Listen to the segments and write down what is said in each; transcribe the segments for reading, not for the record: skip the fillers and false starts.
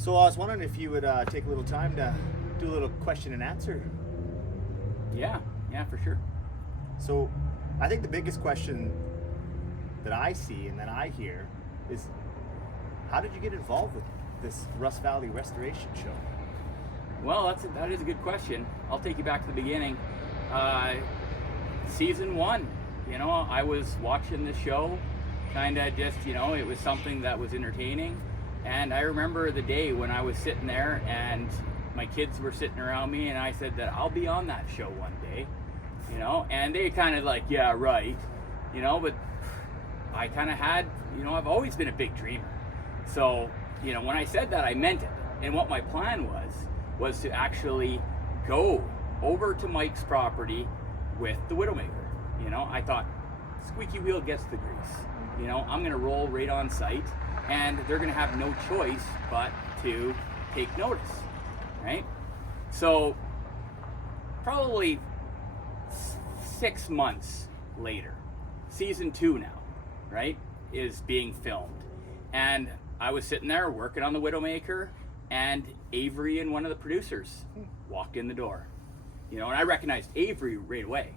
So I was wondering if you would take a little time to do a little question and answer. Yeah, for sure. So I think the biggest question that I see and that I hear is, how did you get involved with this Rust Valley Restoration Show? Well, that is a good question. I'll take you back to the beginning. Season 1, I was watching the show, kind of just, it was something that was entertaining. And I remember the day when I was sitting there and my kids were sitting around me and I said that I'll be on that show one day, and they kind of like, yeah, right, but I kind of had, I've always been a big dreamer. So, when I said that, I meant it. And what my plan was to actually go over to Mike's property with the Widowmaker. I thought, squeaky wheel gets the grease. I'm going to roll right on site and they're going to have no choice but to take notice, right? So probably 6 months later, season 2 now, right, is being filmed. And I was sitting there working on the Widowmaker, and Avery and one of the producers walked in the door. And I recognized Avery right away.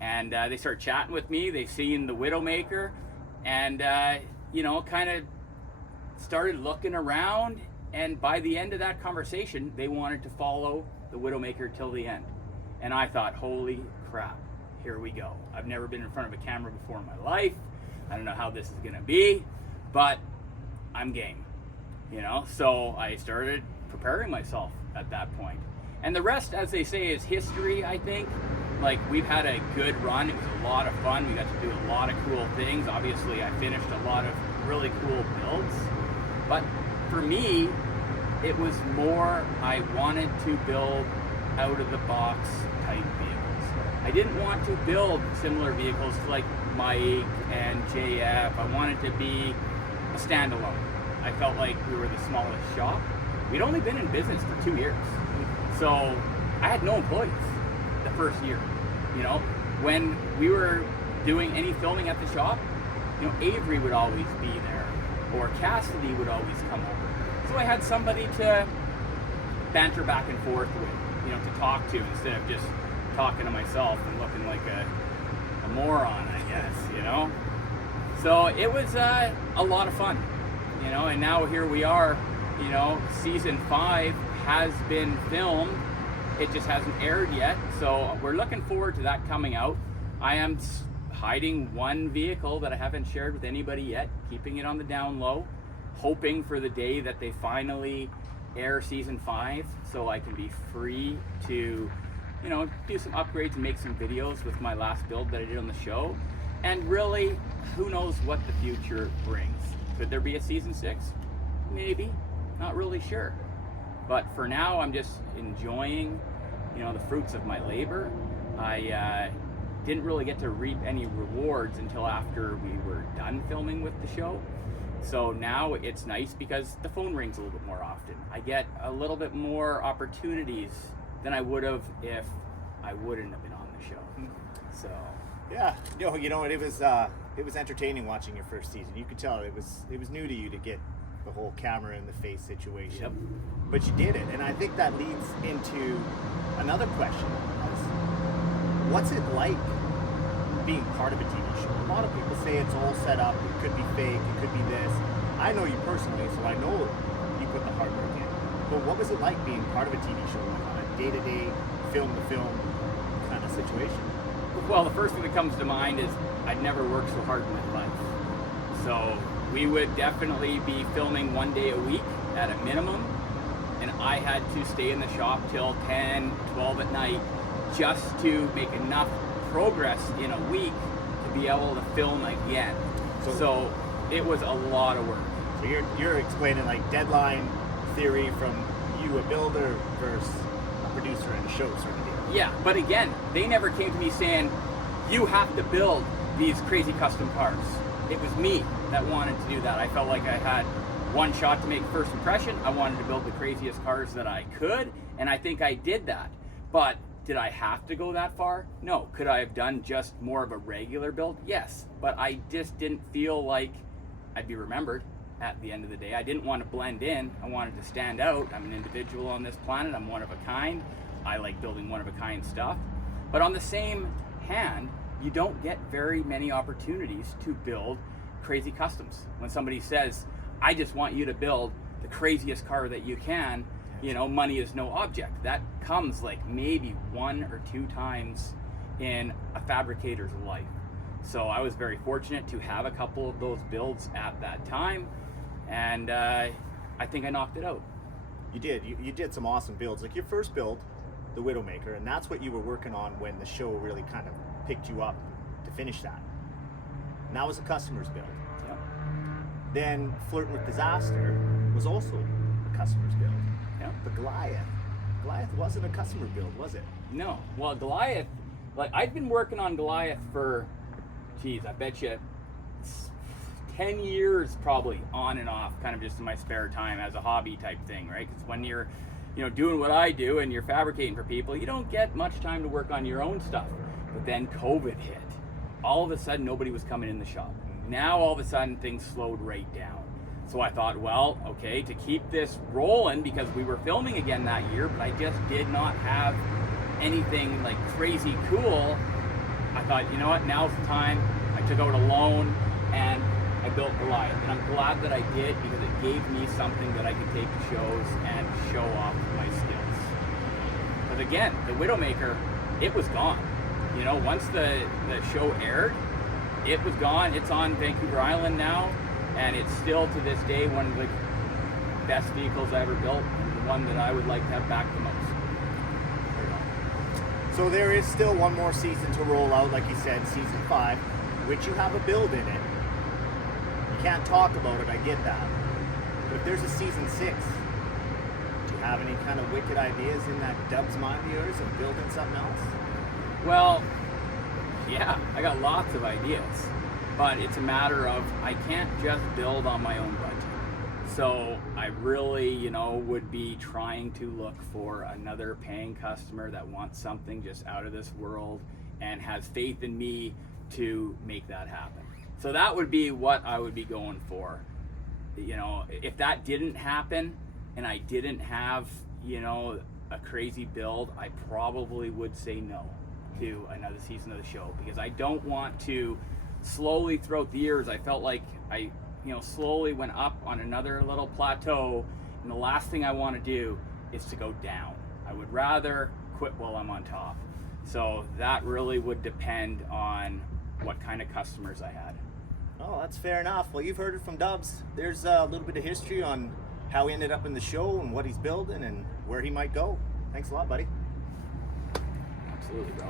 And they started chatting with me. They seen the Widowmaker, and kind of started looking around. And by the end of that conversation, they wanted to follow the Widowmaker till the end. And I thought, holy crap, here we go. I've never been in front of a camera before in my life. I don't know how this is gonna be, but I'm game. So I started preparing myself at that point. And the rest, as they say, is history, I think. Like, we've had a good run. It was a lot of fun. We got to do a lot of cool things. Obviously, I finished a lot of really cool builds. But for me, it was more, I wanted to build out-of-the-box type vehicles. I didn't want to build similar vehicles to like Mike and JF. I wanted to be a standalone. I felt like we were the smallest shop. We'd only been in business for 2 years. So I had no employees the first year. When we were doing any filming at the shop, Avery would always be there, or Cassidy would always come over. So I had somebody to banter back and forth with, to talk to instead of just talking to myself and looking like a moron, I guess, So it was a lot of fun, and now here we are, season 5 has been filmed. It just hasn't aired yet, so we're looking forward to that coming out. I am hiding one vehicle that I haven't shared with anybody yet, keeping it on the down low, hoping for the day that they finally air season 5 so I can be free to, do some upgrades and make some videos with my last build that I did on the show. And really, who knows what the future brings. Could there be a season 6? Maybe, not really sure. But for now, I'm just enjoying, the fruits of my labor. I didn't really get to reap any rewards until after we were done filming with the show. So now it's nice because the phone rings a little bit more often. I get a little bit more opportunities than I would have if I wouldn't have been on the show. So Yeah, it was entertaining watching your first season. You could tell it was new to you to get the whole camera in the face situation. Yep. But you did it, and I think that leads into another question. What's it like being part of a TV show? A lot of people say it's all set up, it could be fake, it could be this. I know you personally, so I know you put the hard work in. But what was it like being part of a TV show, like on a day-to-day, film-to-film kind of situation? Well, the first thing that comes to mind is I'd never worked so hard in my life. So we would definitely be filming 1 day a week at a minimum, and I had to stay in the shop till 10, 12 at night just to make enough progress in a week to be able to film again. So it was a lot of work. So you're explaining like deadline theory from you, a builder, versus a producer and a show sort of deal. Yeah, but again, they never came to me saying, you have to build these crazy custom cars. It was me that wanted to do that. I felt like I had one shot to make first impression. I wanted to build the craziest cars that I could, and I think I did that. But did I have to go that far? No. Could I have done just more of a regular build? Yes. But I just didn't feel like I'd be remembered. at the end of the day. I didn't want to blend in. I wanted to stand out. I'm an individual on this planet. I'm one of a kind. I like building one of a kind stuff. But on the same hand, you don't get very many opportunities to build crazy customs. When somebody says, I just want you to build the craziest car that you can, you know, money is no object. That comes like maybe 1 or 2 times in a fabricator's life. So I was very fortunate to have a couple of those builds at that time, and I think I knocked it out. You did. You did some awesome builds. Like your first build, the Widowmaker, and that's what you were working on when the show really kind of picked you up to finish that. And that was a customer's build. Yep. Then Flirting with Disaster was also a customer's build. Yep. But Goliath wasn't a customer build, was it? No. Well, Goliath, like I'd been working on Goliath for, geez, I bet you 10 years probably on and off, kind of just in my spare time as a hobby type thing, right? Because when you're, you know, doing what I do and you're fabricating for people, you don't get much time to work on your own stuff. But then COVID hit. All of a sudden, nobody was coming in the shop. Now, all of a sudden, things slowed right down. So I thought, well, okay, to keep this rolling, because we were filming again that year, but I just did not have anything like crazy cool. I thought, you know what, now's the time. I took out a loan and I built Goliath. And I'm glad that I did, because it gave me something that I could take to shows and show off my skills. But again, the Widowmaker, it was gone. You know, once the show aired, it was gone. It's on Vancouver Island now, and it's still to this day one of the best vehicles I ever built, and the one that I would like to have back the most. So there is still one more season to roll out, like you said, season 5, which you have a build in it. You can't talk about it, I get that. But if there's a season 6, do you have any kind of wicked ideas in that Dub's mind of yours of building something else? Well, yeah, I got lots of ideas, but it's a matter of I can't just build on my own budget. So I really, you know, would be trying to look for another paying customer that wants something just out of this world and has faith in me to make that happen. So that would be what I would be going for. You know, if that didn't happen and I didn't have, you know, a crazy build, I probably would say no to another season of the show, because I don't want to slowly throughout the years. I felt like I, you know, slowly went up on another little plateau, and the last thing I want to do is to go down. I would rather quit while I'm on top. So that really would depend on what kind of customers I had. Oh, that's fair enough. Well, you've heard it from Dubs. There's a little bit of history on how he ended up in the show and what he's building and where he might go. Thanks a lot, buddy. Absolutely, bro.